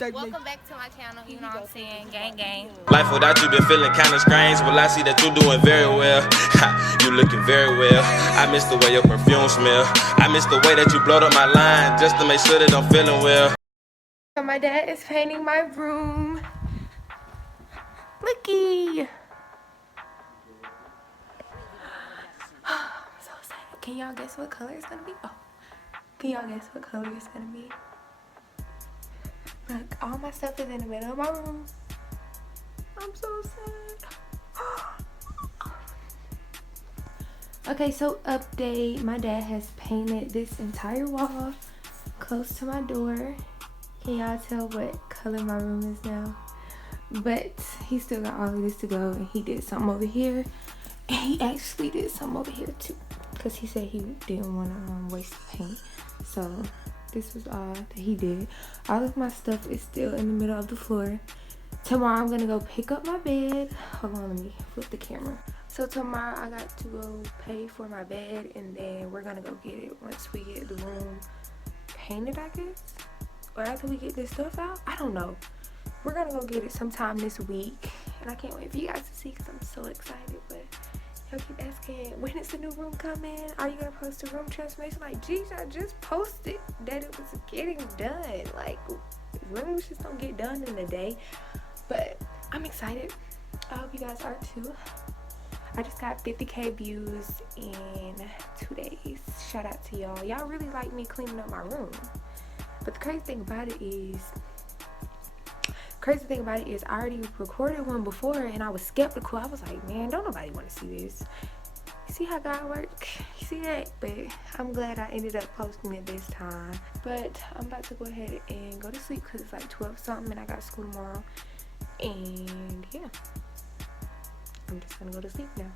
Welcome back to my channel, you know what I'm saying? Gang, gang. Life without you been feeling kinda strange. Well, I see that you're doing very well. You looking very well. I miss the way your perfume smell. I miss the way that you blowed up my line just to make sure that I'm feeling well. My dad is painting my room. Looky. I'm so excited. Can y'all guess what color it's gonna be? Oh, can y'all guess what color it's gonna be? Look, all my stuff is in the middle of my room. I'm so sad. Okay, so update. My dad has painted this entire wall close to my door. Can y'all tell what color my room is now? But he still got all of this to go, and he did something over here. And he actually did something over here too, because he said he didn't want to waste the paint. So this was all that he did. All of my stuff is still in the middle of the floor. Tomorrow I'm gonna go pick up my bed. Hold on, let me flip the camera. So tomorrow I got to go pay for my bed, and then we're gonna go get it once we get the room painted, I guess. Or after we get this stuff out, I don't know. We're gonna go get it sometime this week, and I can't wait for you guys to see because I'm so excited. But y'all keep asking, when is the new room coming? Are you gonna post a room transformation? Like, geez, I just posted that it was getting done. Like, rooms just don't get done in a day. But I'm excited. I hope you guys are too. I just got 50K views in 2 days. Shout out to y'all. Y'all really like me cleaning up my room. But the crazy thing about it is I already recorded one before, and I was skeptical. I was like, man, don't nobody want to see this. You see how God work? You see that? But I'm glad I ended up posting it this time. But I'm about to go ahead and go to sleep because it's like 12 something and I got school tomorrow. And yeah, I'm just gonna go to sleep now.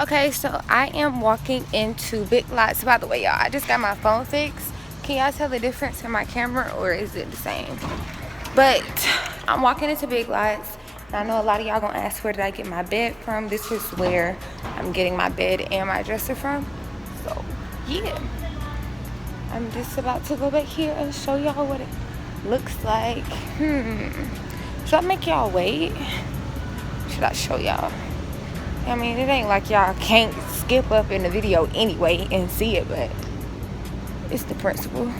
Okay, so I am walking into Big Lots. By the way, y'all, I just got my phone fixed. Can y'all tell the difference in my camera, or is it the same? But I'm walking into Big Lots. And I know a lot of y'all gonna ask, where did I get my bed from? This is where I'm getting my bed and my dresser from. So yeah, I'm just about to go back here and show y'all what it looks like. Should I make y'all wait? Should I show y'all? I mean, it ain't like y'all can't skip up in the video anyway and see it, but it's the principle.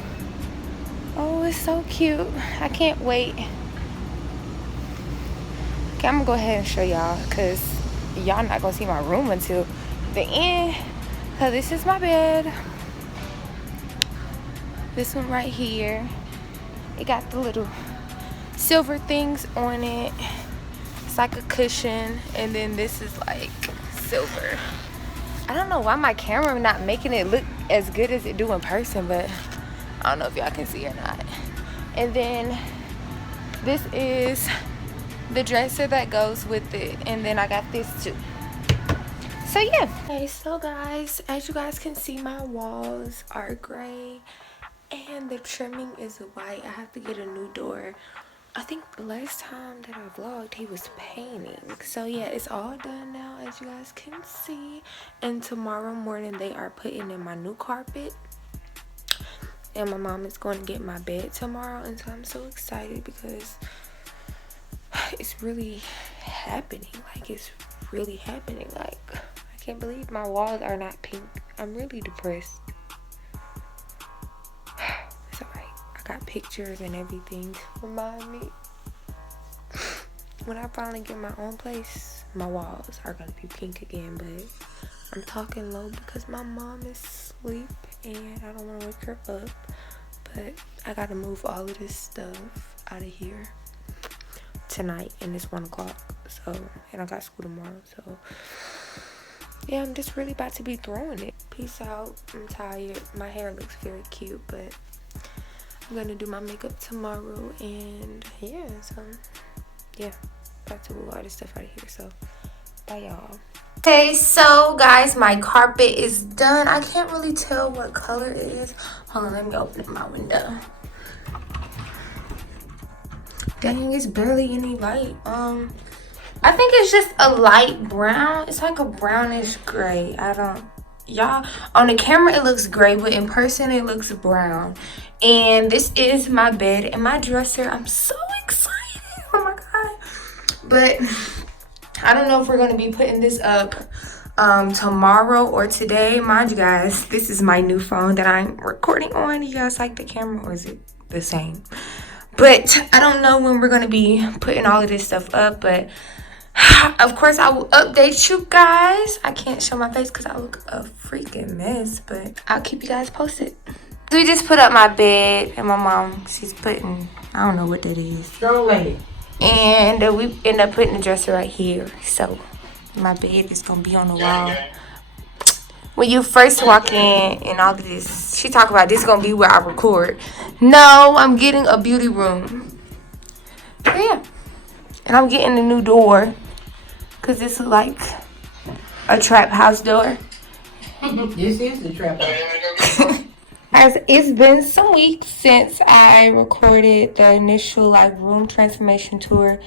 Oh, it's so cute. I can't wait. Okay, I'm gonna go ahead and show y'all, because y'all not gonna see my room until the end. So this is my bed. This one right here. It got the little silver things on it. It's like a cushion, and then this is like silver. I don't know why my camera not making it look as good as it do in person, but I don't know if y'all can see or not. And then this is the dresser that goes with it, and then I got this too. So yeah. Okay, so guys, as you guys can see, my walls are gray and the trimming is white. I have to get a new door. I think the last time that I vlogged, he was painting. So yeah, it's all done now, as you guys can see. And tomorrow morning they are putting in my new carpet, and my mom is going to get my bed tomorrow. And so I'm so excited because it's really happening. Like, it's really happening. Like, I can't believe my walls are not pink. I'm really depressed. It's alright. I got pictures and everything to remind me. When I finally get my own place, my walls are gonna be pink again. But I'm talking low because my mom is asleep and I don't want to wake her up. But I gotta move all of this stuff out of here tonight, and it's 1 o'clock. So, and I got school tomorrow. So yeah, I'm just really about to be throwing it. Peace out. I'm tired. My hair looks very cute, but I'm gonna do my makeup tomorrow. And yeah, so yeah, about to move all this stuff out of here. So bye, y'all. Okay, so guys, my carpet is done. I can't really tell what color it is. Hold on, let me open my window. Dang, it's barely any light. I think it's just a light brown. It's like a brownish gray. Y'all, on the camera it looks gray, but in person it looks brown. And this is my bed and my dresser. I'm so But I don't know if we're going to be putting this up tomorrow or today. Mind you guys, this is my new phone that I'm recording on. You guys like the camera, or is it the same? But I don't know when we're going to be putting all of this stuff up. But of course, I will update you guys. I can't show my face because I look a freaking mess. But I'll keep you guys posted. We just put up my bed. And my mom, she's putting, I don't know what that is. And we end up putting the dresser right here. So my bed is going to be on the wall. When you first walk in and all of this, she talk about this going to be where I record. No, I'm getting a beauty room. So yeah. And I'm getting a new door. Because this is like a trap house door. This is the trap house. As it's been some weeks since I recorded the initial like room transformation tour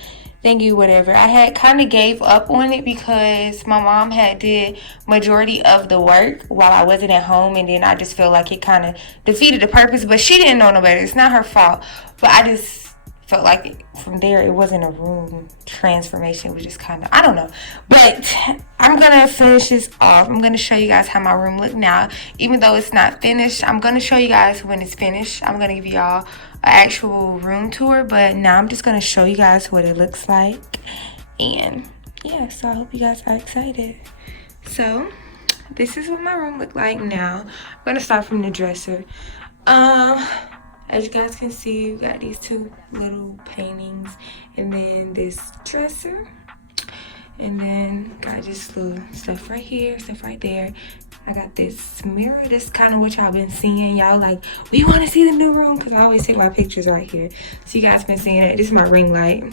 thingy, whatever. I had kind of gave up on it because my mom had did majority of the work while I wasn't at home, and then I just feel like it kind of defeated the purpose. But she didn't know no better. It's not her fault. But I just felt like from there it wasn't a room transformation. It was just kind of, I don't know. But I'm gonna finish this off. I'm gonna show you guys how my room look now, even though it's not finished. I'm gonna show you guys when it's finished. I'm gonna give y'all an actual room tour, but now I'm just gonna show you guys what it looks like. And yeah, so I hope you guys are excited. So this is what my room look like now. I'm gonna start from the dresser. As you guys can see, you got these two little paintings, and then this dresser, and then got just little stuff right here, stuff right there. I got this mirror. This kind of what y'all been seeing. Y'all like, we want to see the new room, because I always take my pictures right here. So you guys been seeing it. This is my ring light.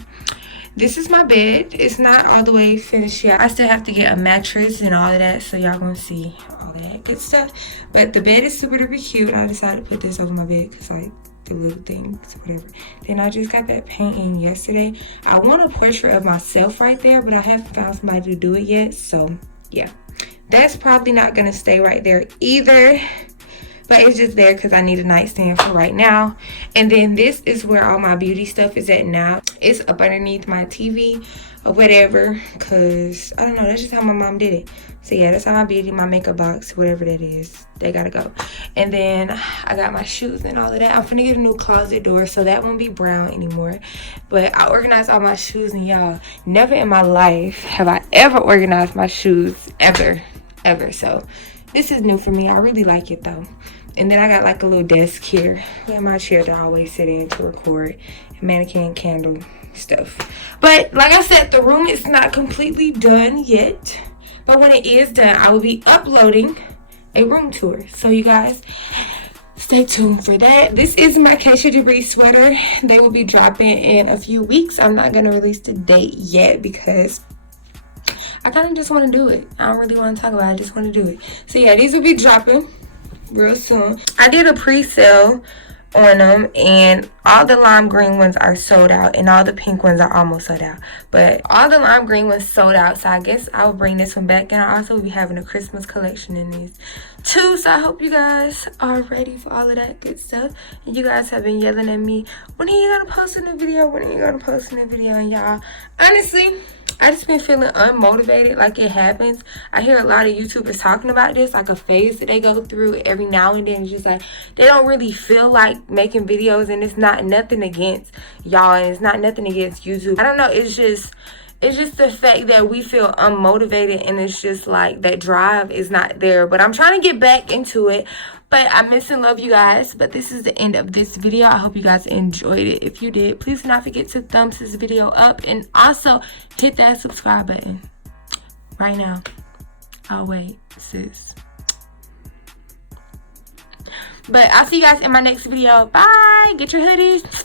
This is my bed. It's not all the way finished yet. I still have to get a mattress and all of that, so y'all gonna see all that good stuff. But the bed is super duper cute. I decided to put this over my bed because like the little things, whatever. Then I just got that painting yesterday. I want a portrait of myself right there, but I haven't found somebody to do it yet. So yeah, that's probably not gonna stay right there either. But it's just there because I need a nightstand for right now. And then this is where all my beauty stuff is at now. It's up underneath my TV or whatever. Because, I don't know, that's just how my mom did it. So yeah, that's how my beauty, my makeup box, whatever that is, they gotta go. And then I got my shoes and all of that. I'm finna get a new closet door, so that won't be brown anymore. But I organized all my shoes, and y'all, never in my life have I ever organized my shoes, ever. So this is new for me. I really like it though. And then I got like a little desk here where my chair to always sit in to record, and mannequin candle stuff. But like I said, the room is not completely done yet. But when it is done, I will be uploading a room tour. So you guys, stay tuned for that. This is my kashiajabre sweater. They will be dropping in a few weeks. I'm not going to release the date yet because I kind of just want to do it. I don't really want to talk about it. I just want to do it. So yeah, these will be dropping real soon. I did a pre-sale on them, and all the lime green ones are sold out, and all the pink ones are almost sold out. But all the lime green ones sold out, so I guess I'll bring this one back. And I also will be having a Christmas collection in these too, so I hope you guys are ready for all of that good stuff. And you guys have been yelling at me, when are you gonna post a new video? When are you gonna post a new video? And y'all, honestly, I just been feeling unmotivated. Like, it happens. I hear a lot of YouTubers talking about this, like a phase that they go through every now and then. It's just like they don't really feel like making videos, and it's not nothing against y'all, and it's not nothing against YouTube. I don't know, it's just the fact that we feel unmotivated, and it's just like that drive is not there. But I'm trying to get back into it. But I miss and love you guys. But this is the end of this video. I hope you guys enjoyed it. If you did, please do not forget to thumbs this video up, and also hit that subscribe button right now. I'll wait, sis. But I'll see you guys in my next video. Bye. Get your hoodies.